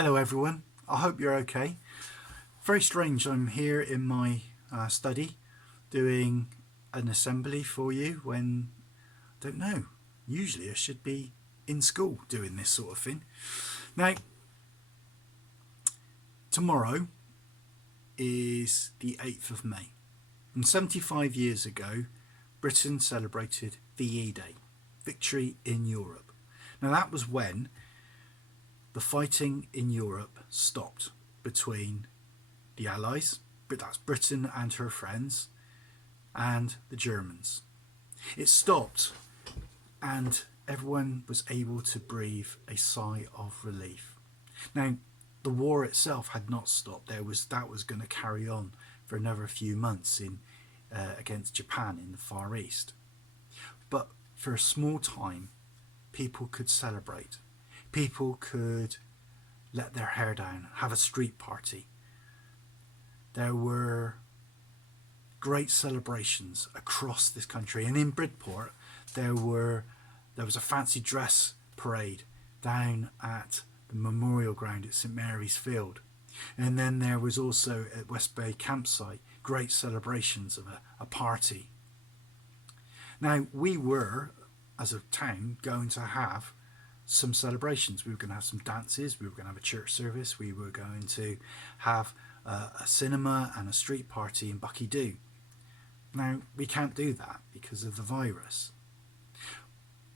Hello everyone, I hope you're okay. Very strange, I'm here in my study doing an assembly for you when, I don't know, usually I should be in school doing this sort of thing. Now, tomorrow is the 8th of May, and 75 years ago Britain celebrated VE Day, Victory in Europe. Now that was when the fighting in Europe stopped between the Allies, but that's Britain and her friends, and the Germans. It stopped and everyone was able to breathe a sigh of relief. Now, the war itself had not stopped. That was going to carry on for another few months against Japan in the Far East. But for a small time, people could celebrate. People could let their hair down, have a street party. There were great celebrations across this country, and in Bridport there was a fancy dress parade down at the memorial ground at St Mary's Field, and then there was also at West Bay campsite great celebrations of a party. Now we were, as a town, going to have some celebrations. We were going to have some dances, we were going to have a church service, we were going to have a cinema and a street party in Bucky Doo. Now we can't do that because of the virus,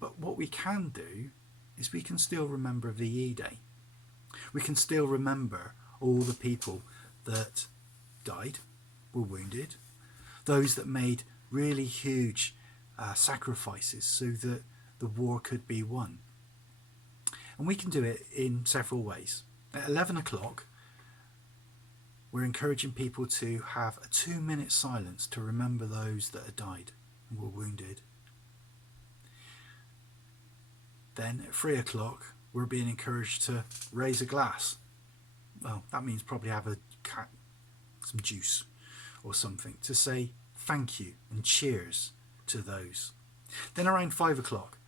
but what we can do is we can still remember VE Day. We can still remember all the people that died, were wounded, those that made really huge sacrifices so that the war could be won. And we can do it in several ways. At 11 o'clock, we're encouraging people to have a 2-minute silence to remember those that had died and were wounded. Then at 3 o'clock, we're being encouraged to raise a glass. Well, that means probably have some juice or something to say thank you and cheers to those. Then around 5 o'clock,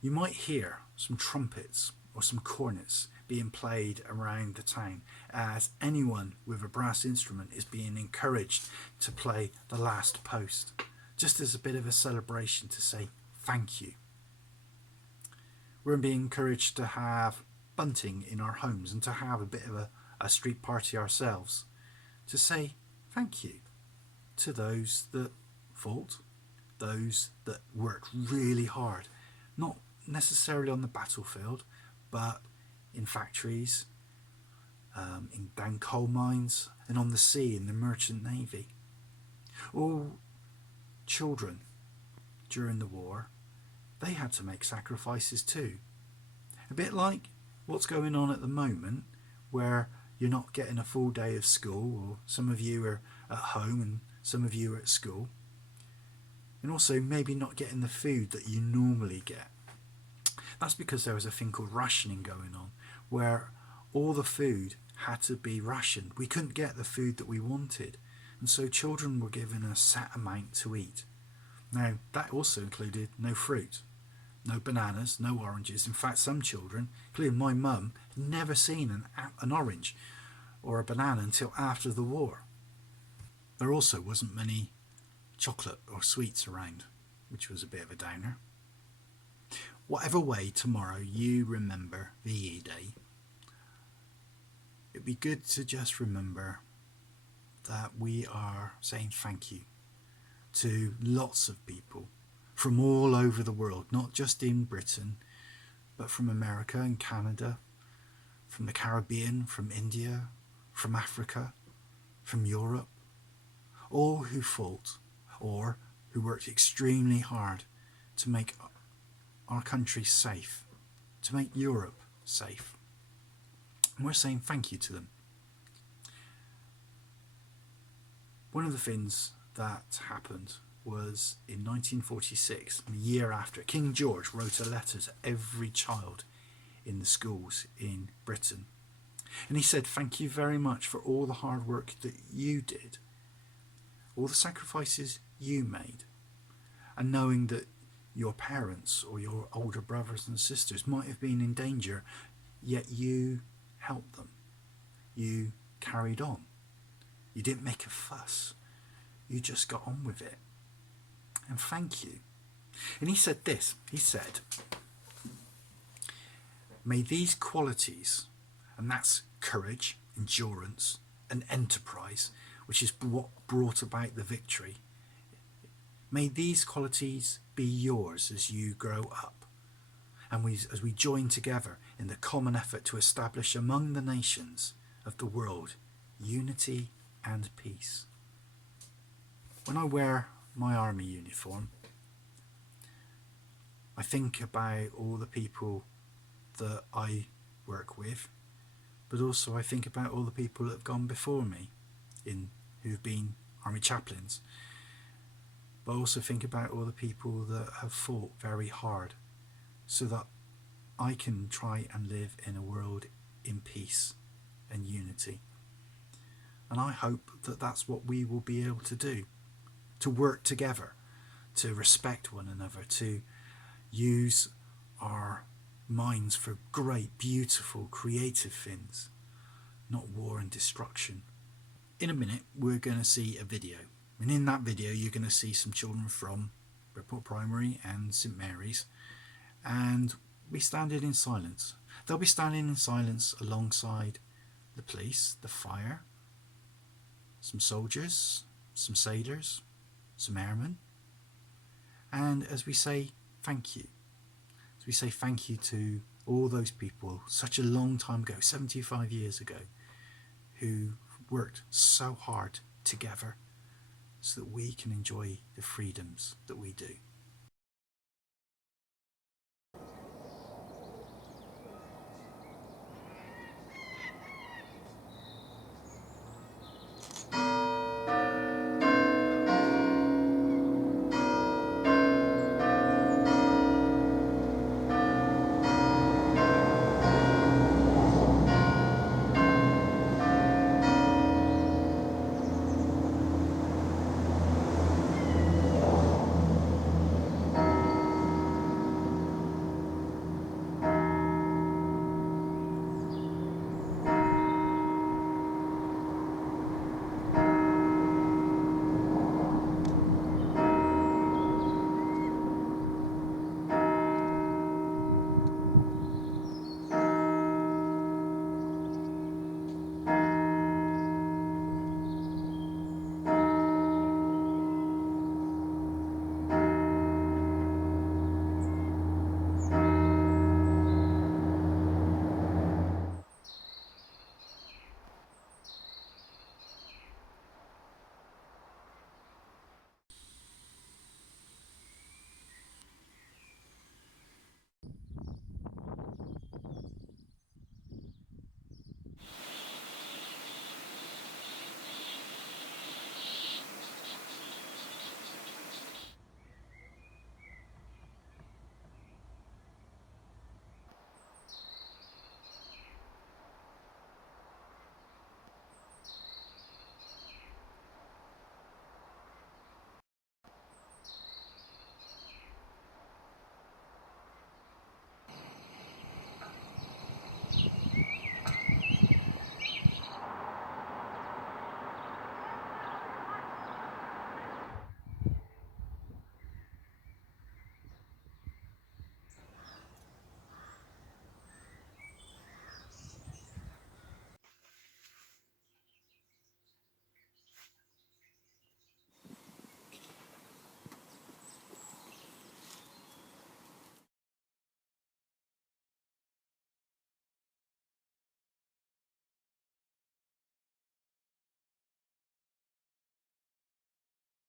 you might hear some trumpets or some cornets being played around the town as anyone with a brass instrument is being encouraged to play the last post, just as a bit of a celebration to say thank you. We're being encouraged to have bunting in our homes and to have a bit of a street party ourselves to say thank you to those that fought, those that worked really hard, not necessarily on the battlefield, but in factories, in down coal mines, and on the sea in the merchant navy. All children during the war, they had to make sacrifices too. A bit like what's going on at the moment, where you're not getting a full day of school, or some of you are at home and some of you are at school, and also maybe not getting the food that you normally get. That's because there was a thing called rationing going on, where all the food had to be rationed. We couldn't get the food that we wanted, and so children were given a set amount to eat. Now that also included no fruit, no bananas, no oranges. In fact, some children, including my mum, had never seen an orange or a banana until after the war. There also wasn't many chocolate or sweets around, which was a bit of a downer. Whatever way tomorrow you remember VE Day, it'd be good to just remember that we are saying thank you to lots of people from all over the world, not just in Britain, but from America and Canada, from the Caribbean, from India, from Africa, from Europe, all who fought or who worked extremely hard to make our country safe, to make Europe safe. And we're saying thank you to them. One of the things that happened was in 1946, the year after, King George wrote a letter to every child in the schools in Britain. And he said, thank you very much for all the hard work that you did, all the sacrifices you made, and knowing that your parents or your older brothers and sisters might have been in danger, yet you helped them. You carried on. You didn't make a fuss. You just got on with it. And thank you. And he said this. He said, may these qualities, and that's courage, endurance, and enterprise, which is what brought about the victory, may these qualities be yours as you grow up, and as we join together in the common effort to establish among the nations of the world unity and peace. When I wear my army uniform, I think about all the people that I work with, but also I think about all the people that have gone before me who've been army chaplains. But I also think about all the people that have fought very hard so that I can try and live in a world in peace and unity. And I hope that that's what we will be able to do, to work together, to respect one another, to use our minds for great, beautiful, creative things, not war and destruction. In a minute, we're going to see a video. And in that video, you're going to see some children from Bridport Primary and St Mary's. And be standing in silence. They'll be standing in silence alongside the police, the fire, some soldiers, some sailors, some airmen. And as we say thank you, as we say thank you to all those people such a long time ago, 75 years ago, who worked so hard together so that we can enjoy the freedoms that we do.